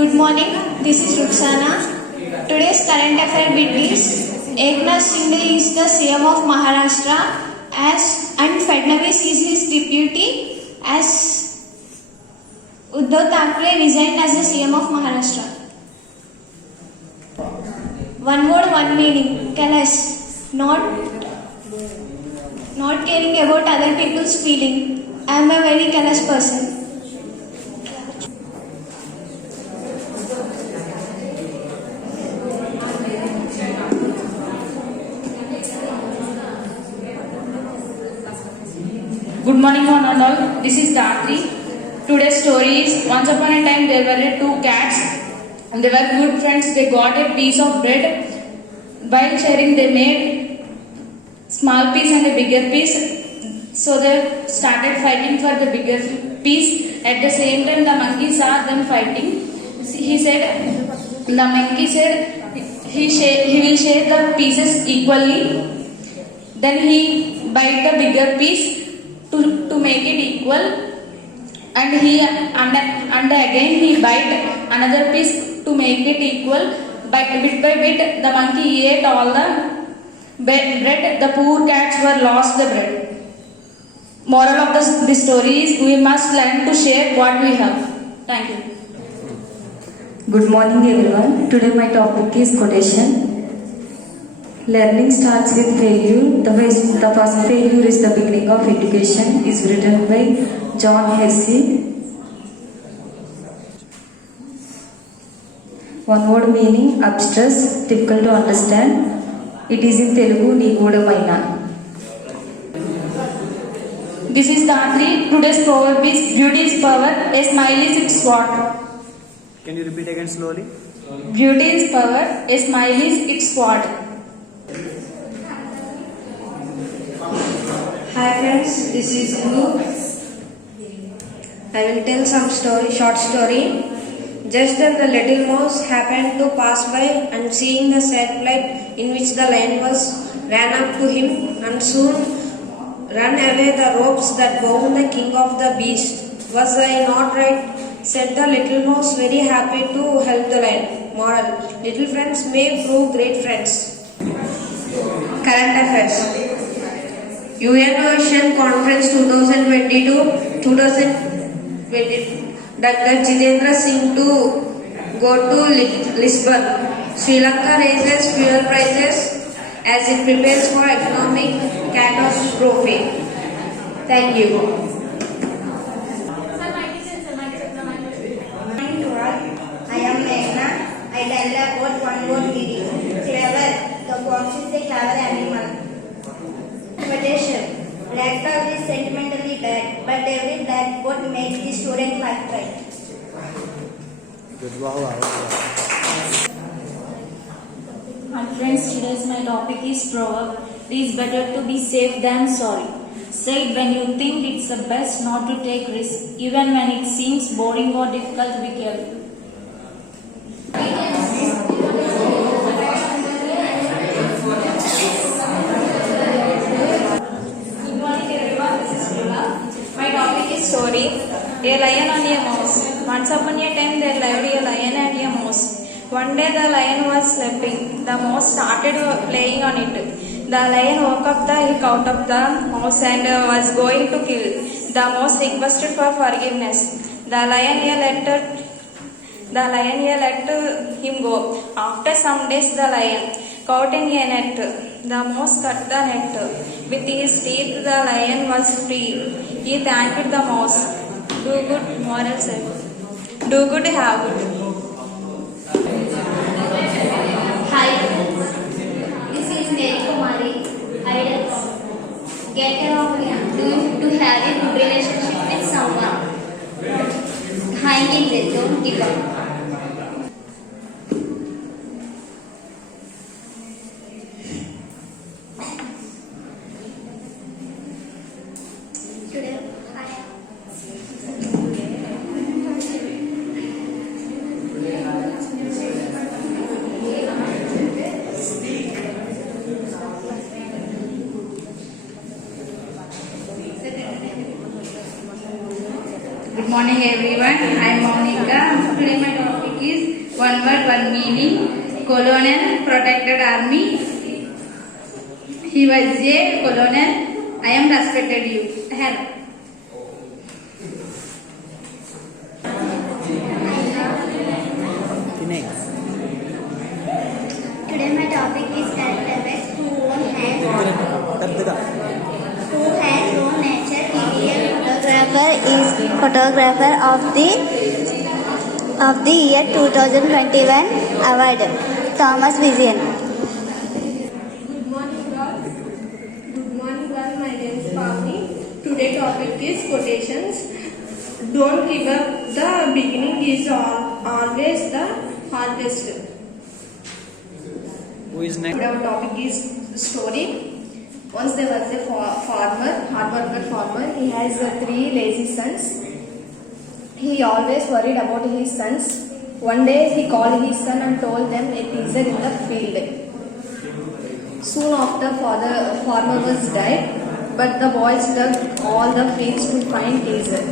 Good morning, this is Ruxana. Today's current affair bit is Eknath Shinde is the CM of Maharashtra and Fadnavis is his deputy as Uddhav Thackeray resigned as the CM of Maharashtra. One word, one meaning. Kailash. Not caring about other people's feeling. I am a very Kailash person. Good morning one and all. This is Dhatri. Today's story is once upon a time there were two cats. And they were good friends. They got a piece of bread. While sharing they made small piece and a bigger piece. So they started fighting for the bigger piece. At the same time the monkey saw them fighting. The monkey said he will share the pieces equally. Then he bite the bigger piece to make it equal, and again he bite another piece to make it equal. Bit by bit the monkey ate all the bread. The poor cats were lost the bread. Moral of the story is we must learn to share what we have. Thank you. Good morning everyone. Today my topic is quotation. Learning starts with failure. The first failure is the beginning of education is written by John Hersey. One word meaning abstruse, difficult to understand. It is in Telugu Nigodamaina. This is Dhatri. Today's proverb is beauty is power, a smile is its sword. Can you repeat again slowly? Beauty is power, a smile is its sword. Hi friends, this is Hindu. I will tell some short story. Just then the little mouse happened to pass by, and seeing the sad plight in which the lion was, ran up to him and soon ran away the ropes that bound the king of the beast. Was I not right? Said the little mouse, very happy to help the lion. Moral: little friends may prove great friends. Current affairs. UN Ocean Conference 2022, Dr. Jitendra Singh to go to Lisbon. Sri Lanka raises fuel prices as it prepares for economic catastrophe. Thank you. I am Meghna. I tell about one word meaning. Clever. The fox is a clever animal. Quotation. Black dog is sentimentally bad, but every blackboard makes the student life right. And friends, today's my topic is proverb. It is better to be safe than sorry. Say it when you think it's the best not to take risk, even when it seems boring or difficult to be careful. Story. A lion and a mouse. Once upon a time there lived a lion and a mouse. One day the lion was sleeping. The mouse started playing on it. The lion woke up out of the mouse and was going to kill. The mouse requested for forgiveness. The lion let him go. After some days the lion caught in a net. The mouse cut the net. With his teeth the lion was free. He thanked the mouse. Do good, moral self. Do good, have good. Hi, this is Mary Kumari. Ideals. Get along to have a good relationship with someone. Hang in there, don't give up. Good morning everyone. I am Monica. Today my topic is one word, one meaning. Colonel, protected army. He was a colonel. I am respected you. Help. Next. Today my topic is characters who has known nature. Photographer of the year 2021 award, Thomas Vivian. Good morning, all. Good morning, all. My name is Pavni. Today topic is quotations. Don't give up. The beginning is always the hardest. Who is next? Today our topic is story. Once there was a farmer, hard worker farmer. He has 3 lazy sons. He always worried about his sons. One day he called his son and told them a teaser in the field. Soon after farmer was died, but the boys dug all the fields to find teaser.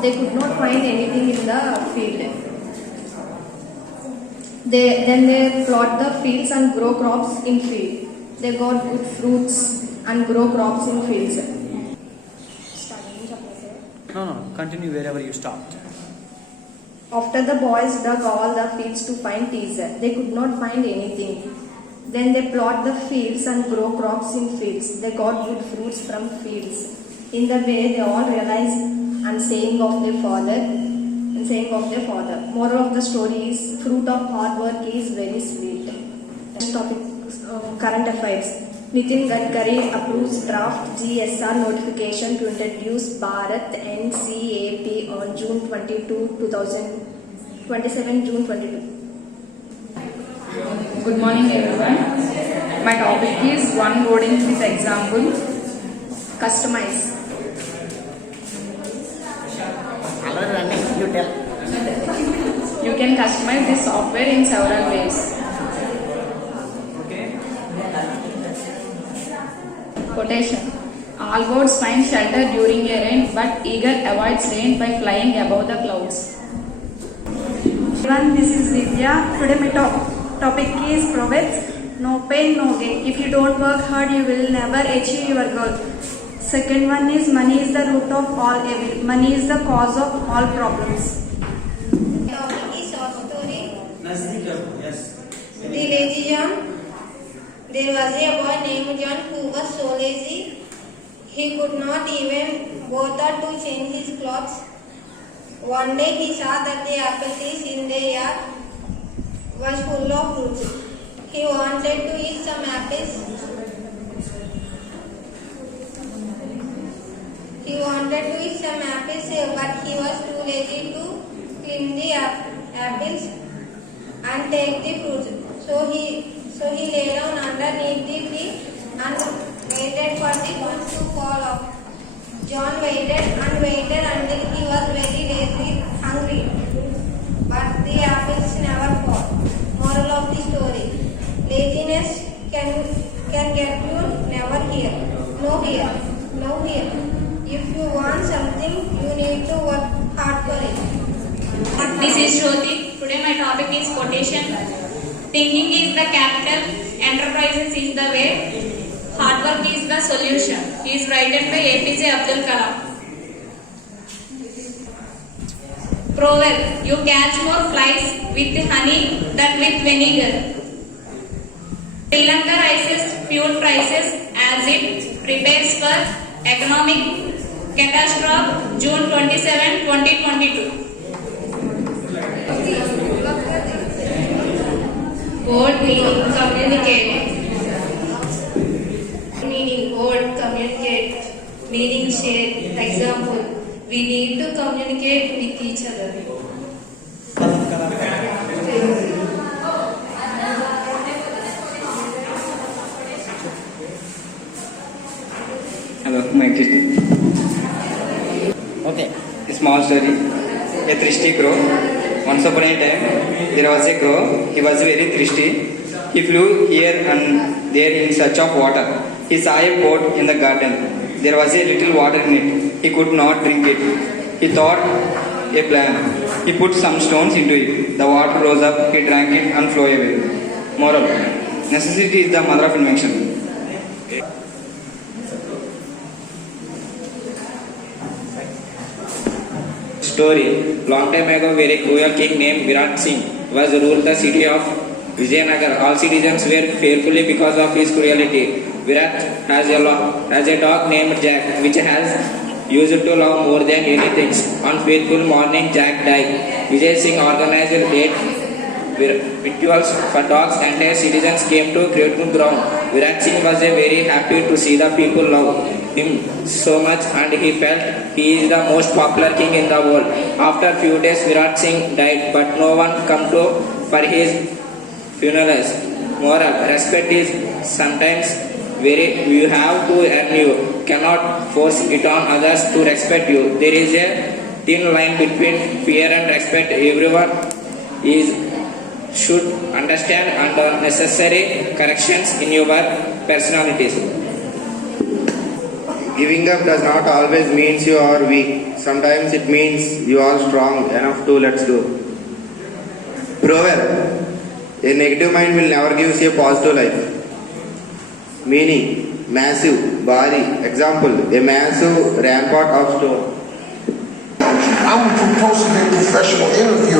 They could not find anything in the field. They plot the fields and grow crops in field. They got good fruits and grow crops in fields. No. Continue wherever you stopped. After the boys dug all the fields to find teaser, they could not find anything. Then they plot the fields and grow crops in fields. They got good fruits from fields. In the way, they all realized and saying of their father. Moral of the story is fruit of hard work is very sweet. Next topic, current affairs. Nitin Gadkari approves draft GSR notification to introduce Bharat NCAP on June 22, 2027, June 22. Good morning, everyone. My topic is one wording with example. Customize. You tell. You can customize this software in several ways. Okay. Quotation. All birds find shelter during a rain, but eagle avoids rain by flying above the clouds. Everyone, this is Vidya. Today my topic is Proverbs. No pain, no gain. If you don't work hard, you will never achieve your goal. Second one is money is the root of all evil. Money is the cause of all problems. Topic is short story. Yes. The Lazy John. There was a boy named John who was so lazy he could not even bother to change his clothes. One day he saw that the apple trees in the yard was full of fruits. He wanted to eat some apples. But he was too lazy to clean the apples and take the fruits. So he lay down underneath the tree and waited for the fruits to fall off. John waited until he was very hungry. But the apples never fall. Moral of the story: laziness can get you no here. If you want something, you need to work hard for it. This is Shruti. Today my topic is quotation. Thinking is the capital, enterprises is the way, hard work is the solution. He is written by APJ Abdul Kalam. Proverb: you catch more flies with honey than with vinegar. Sri Lanka rises fuel prices as it prepares for economic catastrophe. June 27, 2022. Word meaning communicate. Meaning word communicate. Meaning share. Example: we need to communicate with each other. Hello, mic testing. Okay. A small story. A thirsty crow. Once upon a time, there was a crow. He was very thirsty. He flew here and there in search of water. He saw a pot in the garden. There was a little water in it. He could not drink it. He thought a plan. He put some stones into it. The water rose up, he drank it and flowed away. Moral: necessity is the mother of invention. Story. Long time ago, very cruel king named Virat Singh was ruled the city of Vijayanagar. All citizens were fearfully because of his cruelty. Virat has a dog named Jack, which has used to love more than anything. On fateful morning, Jack died. Vijay Singh organized 8 rituals for dogs, and their citizens came to create ground. Virat Singh was very happy to see the people love him so much, and he felt he is the most popular king in the world. After few days, Virat Singh died, but no one come to for his funerals. Moral: respect is sometimes very you have to earn. You cannot force it on others to respect you. There is a thin line between fear and respect. Everyone should understand and necessary corrections in your personalities. Giving up does not always mean you are weak. Sometimes it means you are strong enough to let go. Proverb: a negative mind will never give you a positive life. Meaning: massive, bari. Example: a massive rampart of stone. I would propose a professional interview